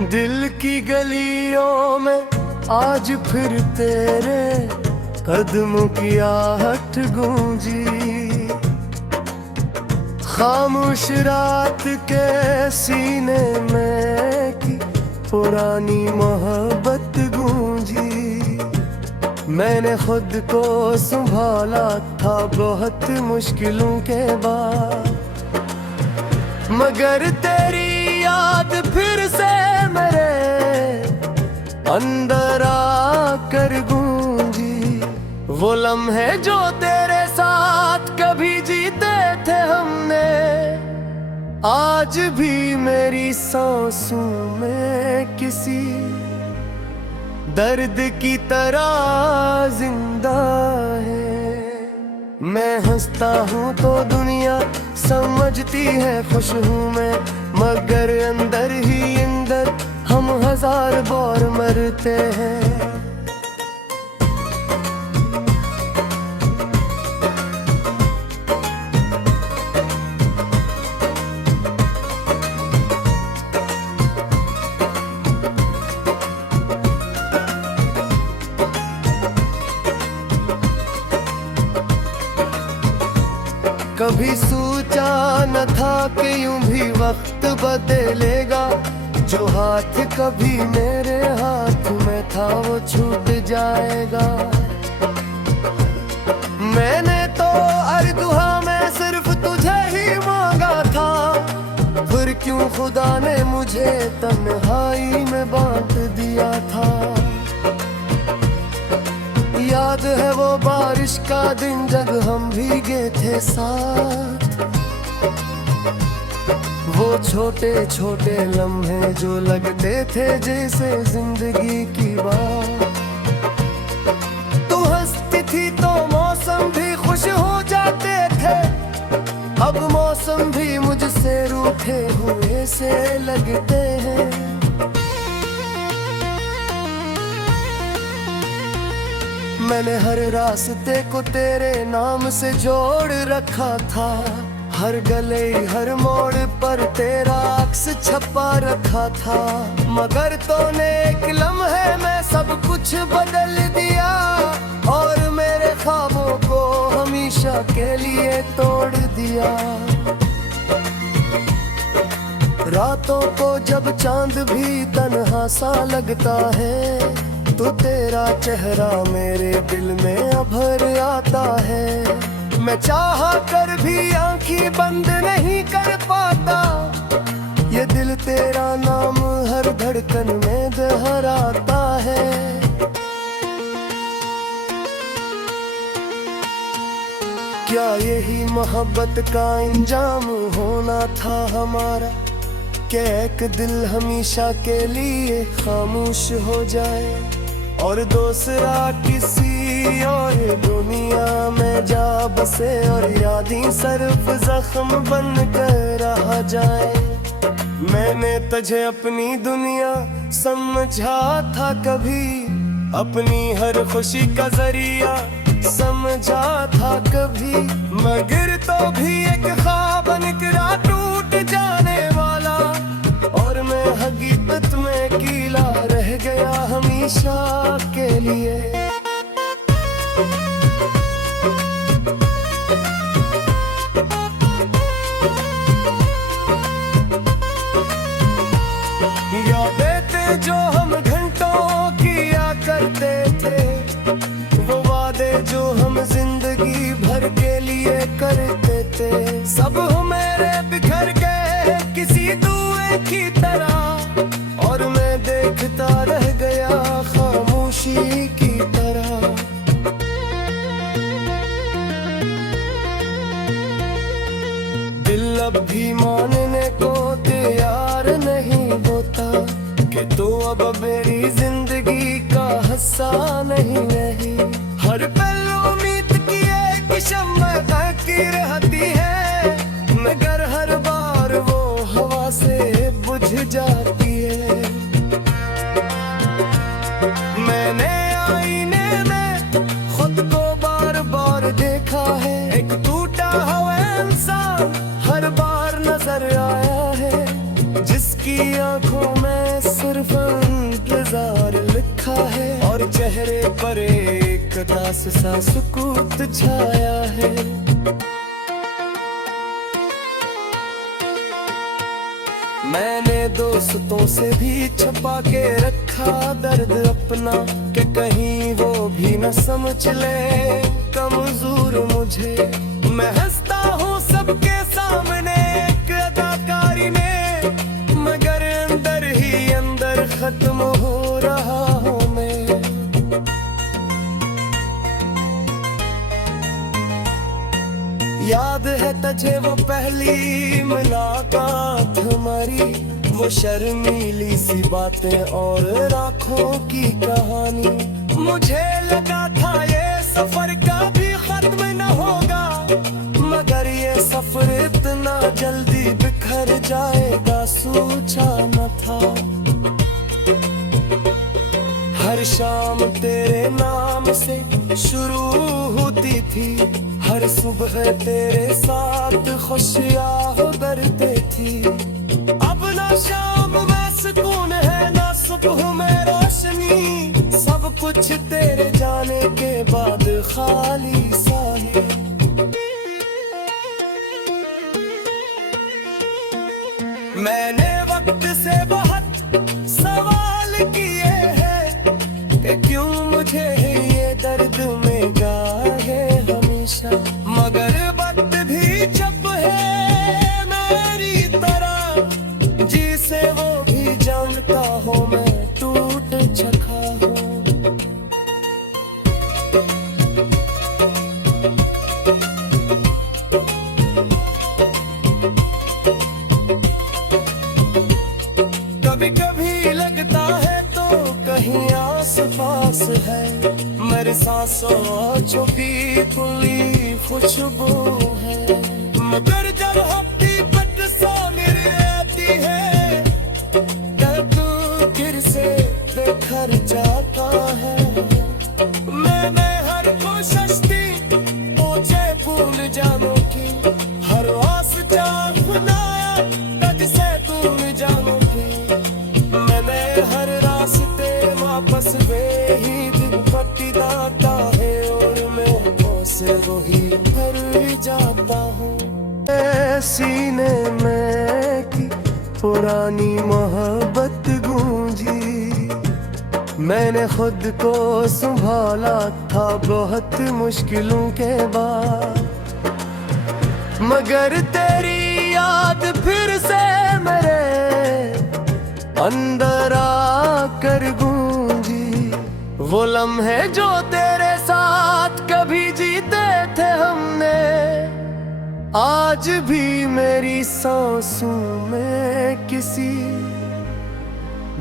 दिल की गलियों में आज फिर तेरे कदमों की आहट गूंजी। खामोश रात के सीने में की पुरानी मोहब्बत गूंजी। मैंने खुद को संभाला था बहुत मुश्किलों के बाद, मगर तेरी याद फिर से मेरे अंदर आकर गूंजी। वो लम्हे जो तेरे साथ कभी जीते थे हमने, आज भी मेरी सांसों में किसी दर्द की तरह जिंदा है। मैं हंसता हूँ तो दुनिया समझती है खुश हूँ मैं, मगर अंदर ही अंदर हम हजार बार मरते हैं। कभी सोचा न था कि यूं भी वक्त बदलेगा, जो हाथ कभी मेरे हाथ में था वो छूट जाएगा। मैंने तो हर दुआ में सिर्फ तुझे ही मांगा था, फिर क्यों खुदा ने मुझे तन्हाई में बांट दिया था। याद है वो बारिश का दिन जब हम भीगे थे साथ, वो छोटे छोटे लम्हे जो लगते थे जैसे जिंदगी की बात। तू हंसती थी तो मौसम भी खुश हो जाते थे, अब मौसम भी मुझसे रूठे हुए से लगते हैं। मैंने हर रास्ते को तेरे नाम से जोड़ रखा था, हर गले हर मोड़ पर तेरा अक्स छपा रखा था। मगर तूने एक लम्हे में सब कुछ बदल दिया, और मेरे ख्वाबों को हमेशा के लिए तोड़ दिया। रातों को जब चांद भी तन्हा सा लगता है, तो तेरा चेहरा मेरे दिल में अभर आता है। मैं चाह कर भी आंखें बंद नहीं कर पाता, ये दिल तेरा नाम हर धड़कन में दोहराता है। क्या यही मोहब्बत का इंजाम होना था हमारा, कि एक दिल हमेशा के लिए खामोश हो जाए और दूसरा किसी और दुनिया में जा बसे, और यादें सिर्फ जख्म बन कर रह जाए। मैंने तुझे अपनी दुनिया समझा था कभी, अपनी हर खुशी का जरिया समझा था कभी, मगर तो भी एक ख्वाब निकला टूट जाने वाला, और मैं हकीकत में कीला रह गया हमेशा के लिए। यादें जो हम घंटों किया करते थे, वो वादे जो हम जिंदगी भर के लिए करते थे, सब मेरे बिखर गए किसी धुएं की तरह, और मैं देखता रह गया खामोशी की तरह। दिल अब भी मानने को तैयार नहीं होता, कि तू अब मेरी जिंदगी का हिस्सा नहीं रही। हर पल उम्मीद की एक शम्मा ताकि रहती है, मगर हर बार वो हवा से बुझ जाती है। मैंने आईने में खुद को बार बार देखा है, एक टूटा हुआ इंसान हर बार नजर आया है, जिसकी की आंखों में सिर्फ इंतजार लिखा है, और चेहरे पर एक उदास सा सुकूत छाया है। मैंने दोस्तों से भी छुपा के रखा दर्द अपना, कि कहीं वो भी न समझ ले कमजोर मुझे। मैं हंसता हूँ सबके सामने एक अदाकारी में, मगर अंदर ही अंदर खत्म हो रहा हूँ मैं। याद है तुझे वो पहली मुलाकात हमारी, वो शर्मीली सी बातें और आँखों की कहानी। मुझे लगा था ये सफर कभी खत्म न होगा, मगर ये सफर इतना जल्दी बिखर जाएगा सोचा न था। हर शाम तेरे नाम से शुरू होती थी, हर सुबह तेरे साथ खुशियाँ बरते थी। अब ना शाम में सुकून है ना सुबह में रोशनी, सब कुछ तेरे जाने के बाद खाली सा है। मैंने वक्त से बहुत सवाल किए हैं कि क्यों मुझे ये दर्द में गाहे हमेशा, मगर वक्त भी चुप है मेरी तरह, जिसे वो भी जानता हो मैं टूट चुका हूँ। कभी कभी लगता है तो कहीं आस पास है, मेरे सांसों छुपी खुली खुशबू है। मगर जब हफ्ती पट सा मेरे आती है, तब फिर से बेघर जाता है। मैंने हर कोशिश की मुझे भूल जाने की, हर आस जान बनाया तुझसे दूर जाने की। मैंने हर रास्ते वापस वे ही दिन पट्टी दाता है, और मैं से वही घर जाता हूँ। सीने में की पुरानी मोहब्बत गूंजी, मैंने खुद को संभाला था बहुत मुश्किलों के बाद, मगर तेरी याद फिर से मेरे अंदर आकर गूंजी। वो लम्हे जो तेरे साथ कभी जीते थे हमने, आज भी मेरी सांसों में किसी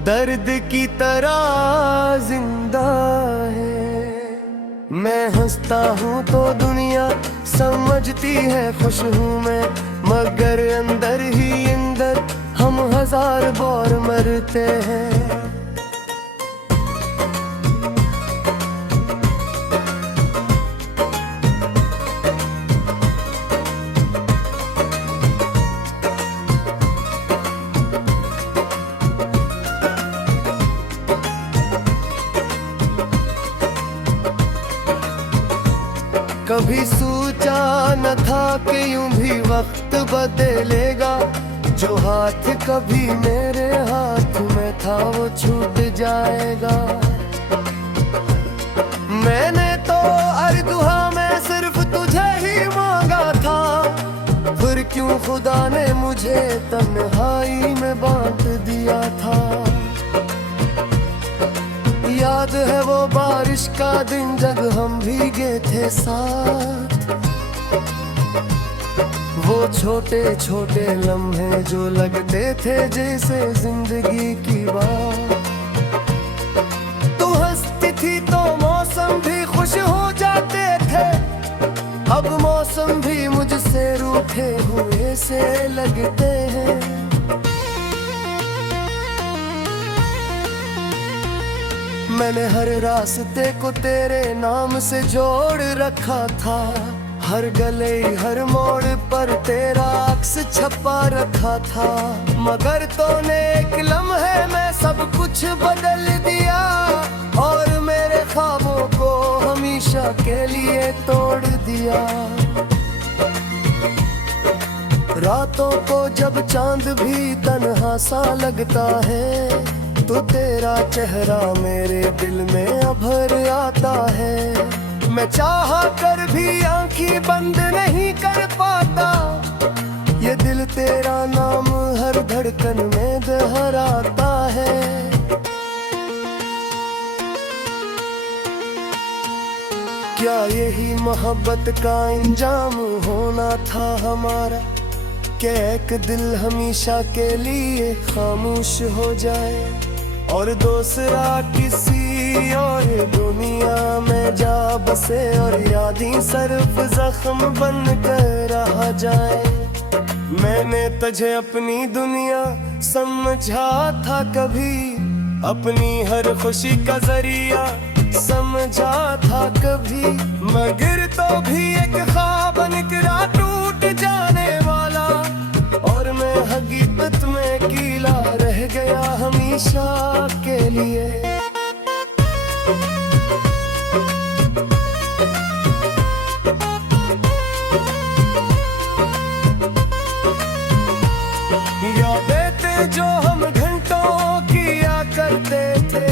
दर्द की तरह जिंदा है। मैं हंसता हूँ तो दुनिया समझती है खुश हूँ मैं, मगर अंदर ही अंदर हम हजार बार मरते हैं। कभी सोचा न था कि यूं भी वक्त बदलेगा, जो हाथ कभी मेरे हाथ में था वो छूट जाएगा। मैंने तो हर दुआ में सिर्फ तुझे ही मांगा था, फिर क्यों खुदा ने मुझे तन्हाई में बांट दिया था। याद है वो बारिश का दिन जब हम भीगे थे साथ, वो छोटे छोटे लम्हे जो लगते थे जैसे जिंदगी की बात। तू हंसती थी तो मौसम भी खुश हो जाते थे, अब मौसम भी मुझसे रूठे हुए से लगते हैं। मैंने हर रास्ते को तेरे नाम से जोड़ रखा था, हर गले हर मोड़ पर तेरा अक्स छपा रखा था, मगर तूने एक लम्हे में सब कुछ बदल दिया और मेरे ख्वाबों को हमेशा के लिए तोड़ दिया। रातों को जब चांद भी तन्हा सा लगता है, तो तेरा चेहरा मेरे दिल में अभर आता है। मैं चाह कर भी आंखें बंद नहीं कर पाता, ये दिल तेरा नाम हर धड़कन में दोहराता है। क्या यही मोहब्बत का इंजाम होना था हमारा, कि एक दिल हमेशा के लिए खामोश हो जाए और दूसरा किसी और दुनिया में जा बसे और यादें सिर्फ जख्म बन कर रह जाए। मैंने तुझे अपनी दुनिया समझा था कभी, अपनी हर खुशी का जरिया समझा था कभी, मगर तो भी एक ख्वाब निकला टूट जाने वाला, और मैं हकीकत में कीला रह गया हमेशा के लिए। यादें जो हम घंटों किया करते थे,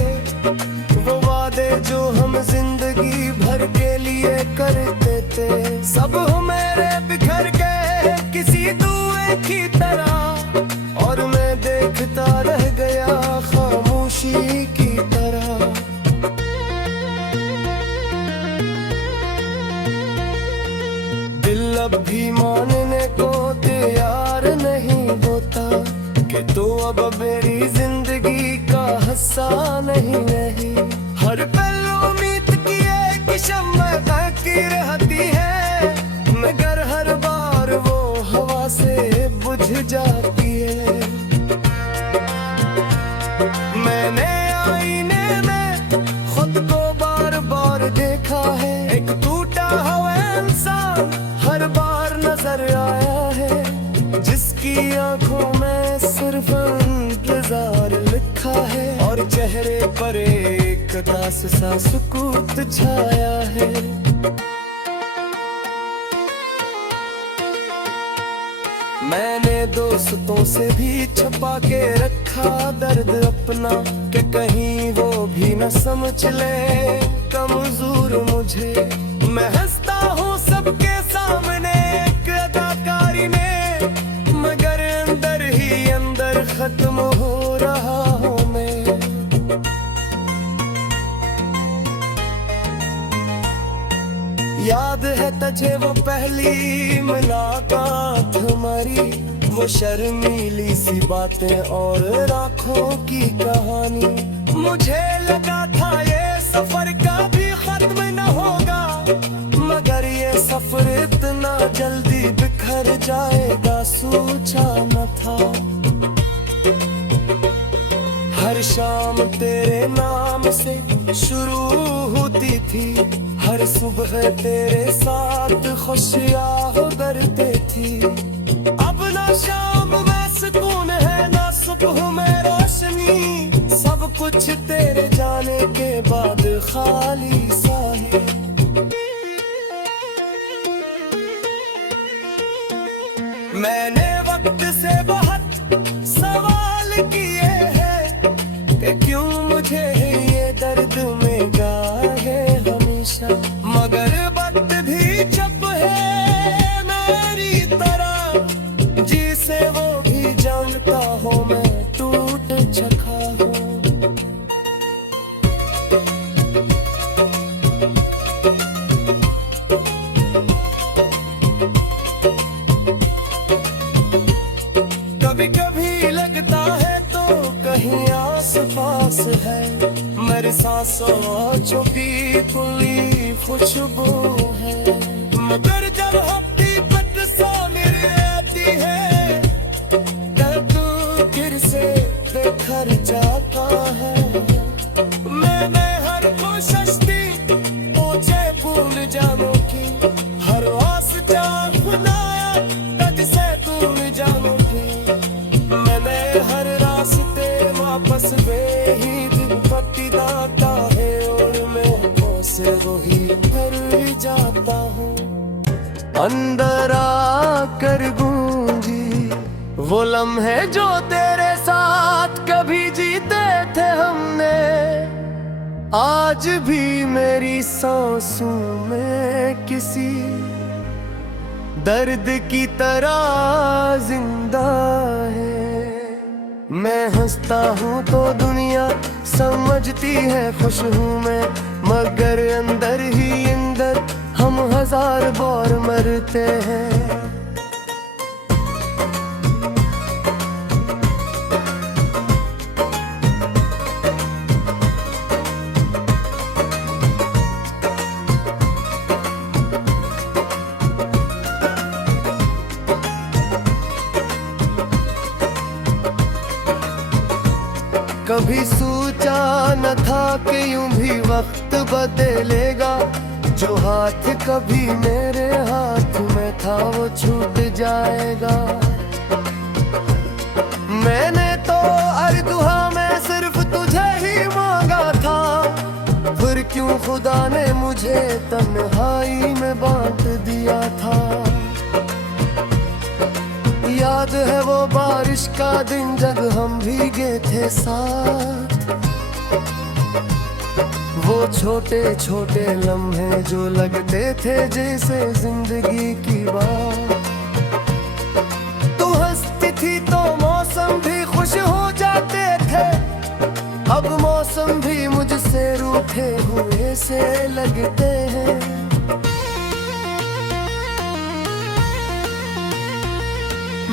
वो वादे जो हम जिंदगी भर के लिए करते थे, सब मेरे बिखर गए किसी धुएं की तरह, और मैं देखता रह गया खामोशी की तरह। दिल अब भी मानने को तैयार नहीं होता कि तू अब मेरी जिंदगी का हिस्सा नहीं रही। हर पल उम्मीद की एक शम्मा की रहती है, मगर हर बार वो हवा से बुझ जाती है। मैंने आईने में खुद को बार बार देखा है, एक टूटा हुआ इंसान हर बार नजर आया है, जिसकी आंखों में सिर्फ इंतजार लिखा है और चेहरे पर एक उदास सा सुकूत छाया है। मैंने दोस्तों से भी छुपा के रखा दर्द अपना, कि कहीं वो भी न समझ ले कमजोर मुझे। मैं हंसता हूँ सबके सामने एक अदाकारी में, मगर अंदर ही अंदर खत्म हो रहा हूँ मैं। याद है तुझे वो पहली मुलाकात हमारी, वो शर्मीली सी बातें और आँखों की कहानी। मुझे लगा था ये सफर कभी खत्म न होगा, मगर ये सफर इतना जल्दी बिखर जाएगा सोचा न था। हर शाम तेरे नाम से शुरू होती थी, हर सुबह तेरे साथ खुशियाँ गुजरती थी। अब ना शाम में सुकून है ना सुबह में रोशनी, सब कुछ तेरे जाने के बाद खाली सा है। मैंने वक्त से बहुत सवाल किए हैं कि क्यों मुझे ये दर्द में गाहे हमेशा, मगर वक्त भी चुप है मेरी तरह, जिसे वो भी जानता हो मैं टूट चुका हूँ। कभी कभी लगता है तो कहीं आस पास है, मेरे सांसों छुपी खुली खुशबू है, मगर जब हफ्ती पट सा मेरे आती है, तब फिर से बेघर जाता है। मैंने हर कोशिश की मुझे भूल जाने की, हर आस आपस में ही दिन कटता है और मैं से वही घर जाता हूँ। अंदर आकर गूंजी वो लम्हे जो तेरे साथ कभी जीते थे हमने, आज भी मेरी सांसों में किसी दर्द की तरह जिंदा है। मैं हंसता हूँ तो दुनिया समझती है खुश हूँ मैं, मगर अंदर ही अंदर हम हजार बार मरते हैं। कभी सोचा न था कि यूं भी वक्त बदलेगा, जो हाथ कभी मेरे हाथ में था वो छूट जाएगा। मैंने तो हर दुआ में सिर्फ तुझे ही मांगा था, फिर क्यों खुदा ने मुझे तन्हाई में बांट दिया था। याद है वो बारिश का दिन जब हम भीगे थे साथ, वो छोटे छोटे लम्हे जो लगते थे जैसे जिंदगी की बात। तू हंसती थी तो मौसम भी खुश हो जाते थे, अब मौसम भी मुझसे रूठे हुए से लगते हैं।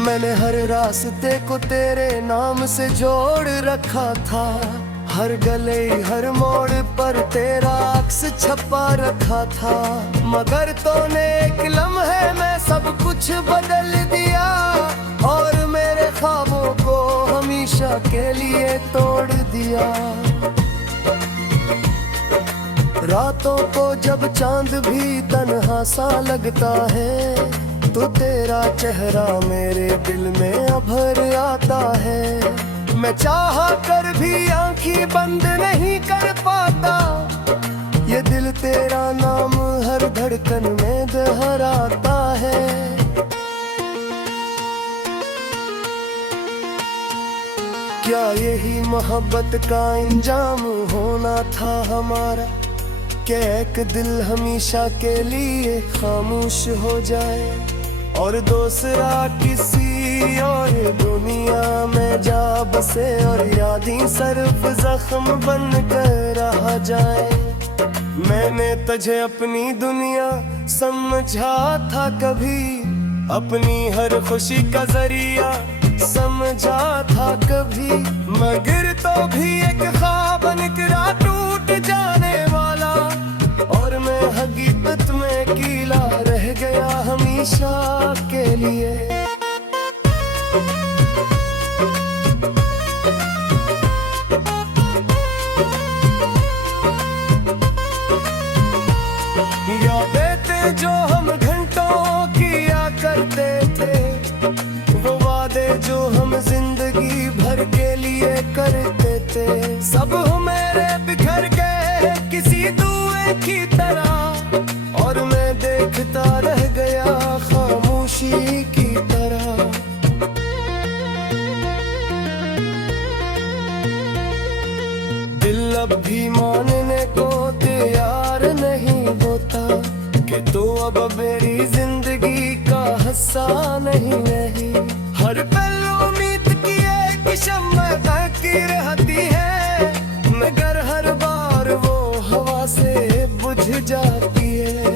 मैंने हर रास्ते को तेरे नाम से जोड़ रखा था, हर गले हर मोड़ पर तेरा अक्स छपा रखा था, मगर तूने एक लम्हे में सब कुछ बदल दिया और मेरे ख्वाबों को हमेशा के लिए तोड़ दिया। रातों को जब चांद भी तन्हा सा लगता है, तो तेरा चेहरा मेरे दिल में अभर आता है। मैं चाह कर भी आंखें बंद नहीं कर पाता, ये दिल तेरा नाम हर धड़कन में दोहराता है। क्या यही मोहब्बत का इंजाम होना था हमारा, कि एक दिल हमेशा के लिए खामोश हो जाए और दूसरा किसी और दुनिया में जा बसे और यादें सिर्फ जख्म बन कर रह जाए। मैंने तुझे अपनी दुनिया समझा था कभी, अपनी हर खुशी का जरिया समझा था कभी, मगर तो भी एक ख्वाब निकला टूट जाने वाला, और मैं हकीकत में कीला रह गया हमेशा के लिए। यादें थे जो हम घंटों किया करते थे, वो वादे जो हम जिंदगी भर के लिए करते थे, सब मेरे बिखर गए किसी धुएं की तरह, और मैं देखता रह गया खामोशी की तरह। दिल अब भी मानने को तैयार नहीं होता कि तू अब मेरी जिंदगी का हिस्सा नहीं रही। हर पल उम्मीद की एक शम्मा ताकि रहती है, मगर हर बार वो हवा से बुझ जाती है।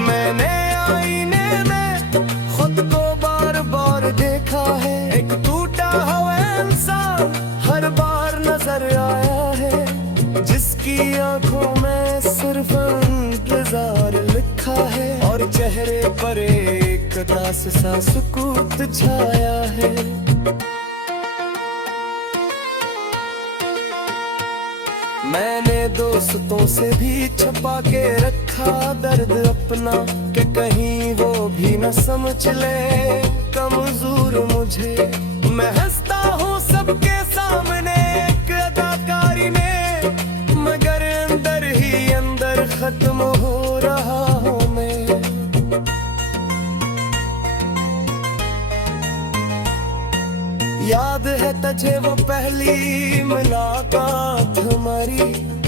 मैंने आईने में खुद को बार बार देखा है, एक टूटा हुआ इंसान हर बार नजर आया है, जिसकी आंखों में सिर्फ इंतजार लिखा है और चेहरे पर एक उदास सा सुकूत छाया है। मैंने दोस्तों से भी छुपा के रखा दर्द अपना, कि कहीं वो भी न समझ ले कमजोर मुझे। मैं हंसता सबके सामने एक अदाकारी में, मगर अंदर ही अंदर खत्म हो रहा हूँ मैं। याद है तुझे वो पहली मुलाकात हमारी,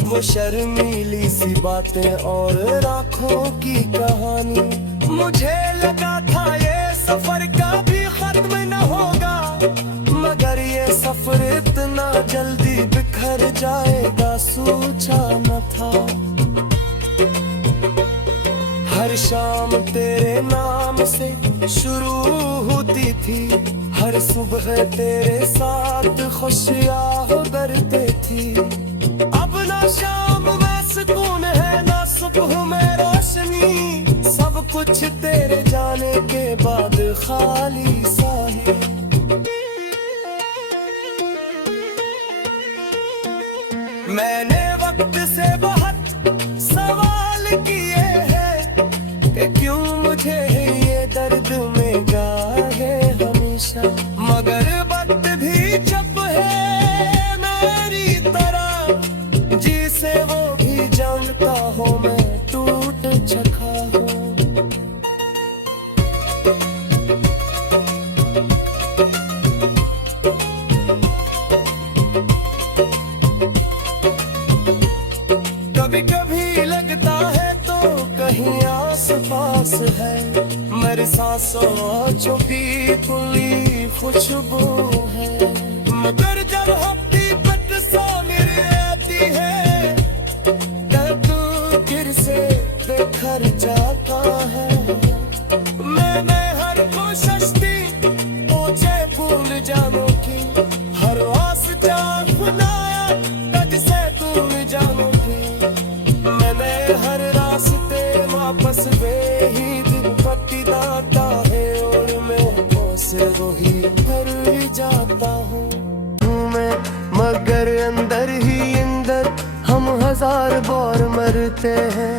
वो शर्मीली सी बातें और आँखों की कहानी। मुझे लगा था ये सफर कभी खत्म न होगा, मगर ये सफर इतना जल्दी बिखर जाएगा सोचा न था। हर शाम तेरे नाम से शुरू होती थी, हर सुबह तेरे साथ खुशियाँ बरते थी। अब ना शाम में सुकून है ना सुबह में रोशनी, सब कुछ तेरे जाने के बाद खाली सा है। मैंने वक्त से बहुत सवाल किए हैं कि क्यों मुझे ये दर्द में गाहे हमेशा, मगर वक्त भी चुप है मेरी तरह, जिसे वो भी जानता हो मैं टूट चुका हूँ। कभी कभी लगता है तो कहीं आस पास है, मेरे सांसों छुपी खुली खुशबू है, मगर जब हफ्ती पट सा मेरे आती है, तब फिर से बिखर जाता है। मैंने हर कोशिश की तुझे भूल जाने की, हर वास्ता खुदाया तुझसे दूर जाने की। मैंने हर रास्ते वापस वे ही दिन पट्टी दाता है, और मैं से वही घर ही जाता हूँ मैं, मगर अंदर ही अंदर हम हजार बार मरते हैं।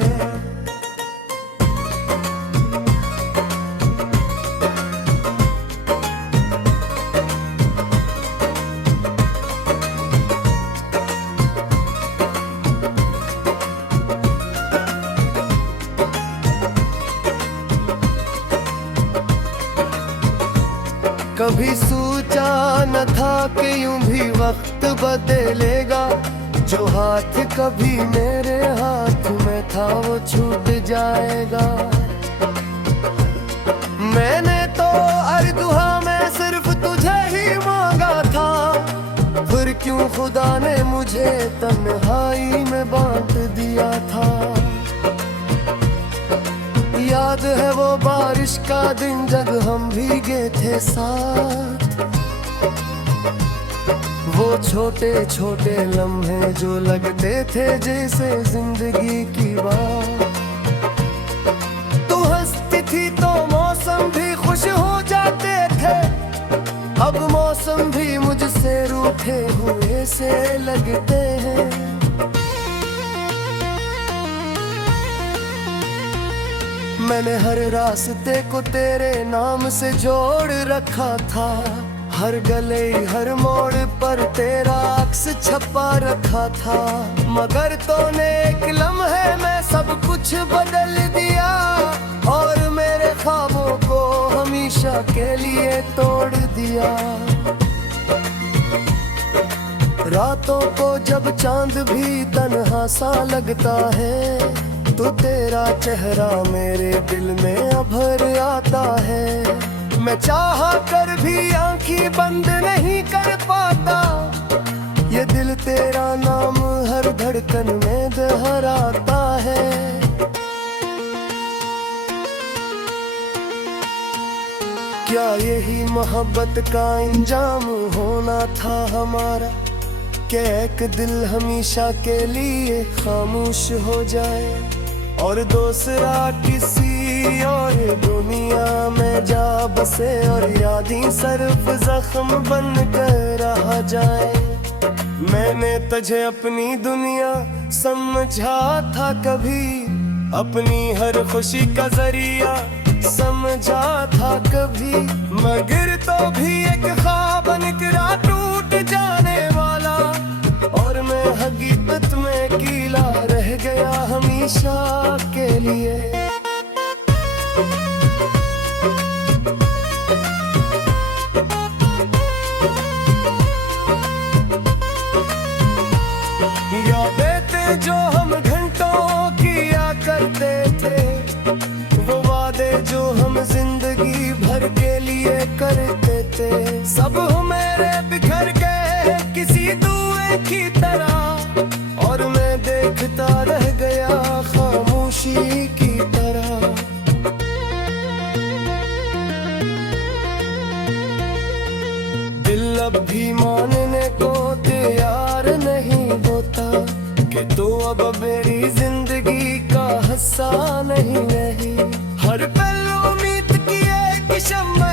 कभी सोचा न था कि यूं भी वक्त बदलेगा, जो हाथ कभी मेरे हाथ में था वो छूट जाएगा। मैंने तो हर दुआ में सिर्फ तुझे ही मांगा था, फिर क्यों खुदा ने मुझे तन्हाई में बांट दिया था। याद है वो बारिश का दिन जब हम भीगे थे साथ, वो छोटे छोटे लम्हे जो लगते थे जैसे जिंदगी की बात। तू हंसती थी तो मौसम भी खुश हो जाते थे, अब मौसम भी मुझसे रूठे हुए से लगते हैं। मैंने हर रास्ते को तेरे नाम से जोड़ रखा था, हर गले हर मोड़ पर तेरा अक्स छपा रखा था, मगर तूने एक लम्हे में सब कुछ बदल दिया, और मेरे ख्वाबों को हमेशा के लिए तोड़ दिया। रातों को जब चांद भी तन्हा सा लगता है, तो तेरा चेहरा मेरे दिल में अभर आता है। मैं चाह कर भी आंखें बंद नहीं कर पाता, ये दिल तेरा नाम हर धड़कन में दोहराता है। क्या यही मोहब्बत का इंजाम होना था हमारा, कि एक दिल हमेशा के लिए खामोश हो जाए, और दूसरा किसी और दुनिया में जा बसे, और यादें सिर्फ जख्म बन कर रह जाए। मैंने तुझे अपनी दुनिया समझा था कभी, अपनी हर खुशी का जरिया समझा था कभी, मगर तो भी एक ख्वाब निकला टूट जा बातें जो हम घंटों किया करते थे, वो वादे जो हम जिंदगी भर के लिए करते थे, सब मेरे बिखर गए किसी धुएं की तरह, और मैं देखता रह गया खामोशी की तरह। दिल अब भी मानने को तैयार नहीं होता कि तो अब मेरी जिंदगी का हिस्सा नहीं। हर पल उम्मीद की एक शम्मा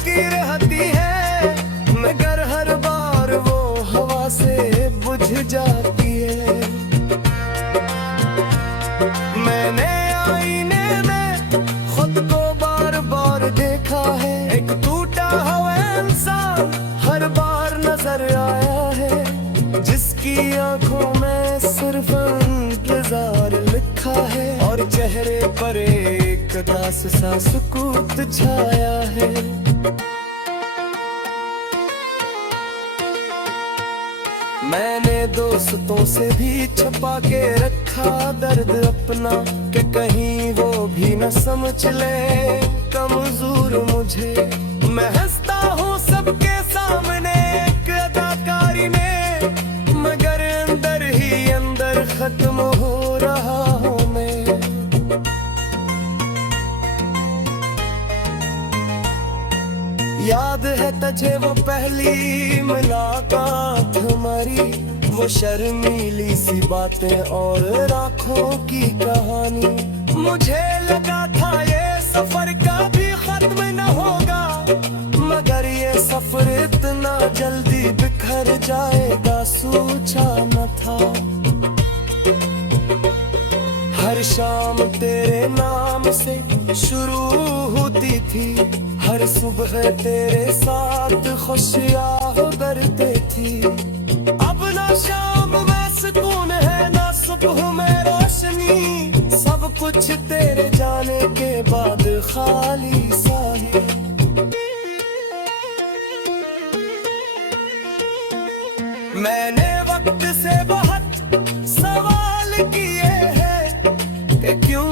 की रहती है, मगर हर बार वो हवा से बुझ जाती है। मैंने आईने में खुद को बार बार देखा है, एक टूटा हुआ इंसान हर बार नजर आया है, जिसकी आंखों में सिर्फ इंतजार लिखा है, और चेहरे पर एक उदास सा सुकूत छाया है। मैंने दोस्तों से भी छुपा के रखा दर्द अपना, कि कहीं वो भी न समझ ले कमजोर मुझे। मैं हंसता हूँ सबके सामने एक अदाकारी में, मगर अंदर ही अंदर खत्म हो रहा हूँ मैं। याद है तुझे वो पहली मुलाकात हमारी, वो शर्मीली सी बातें और आँखों की कहानी। मुझे लगा था ये सफर कभी खत्म न होगा, मगर ये सफर इतना जल्दी बिखर जाएगा सोचा न था। हर शाम तेरे नाम से शुरू होती थी, हर सुबह तेरे साथ खुशियाँ बरते थी। अब ना शाम में सुकून है ना सुबह में रोशनी, सब कुछ तेरे जाने के बाद खाली सा है। मैंने वक्त से बहुत सवाल किए हैं कि क्यों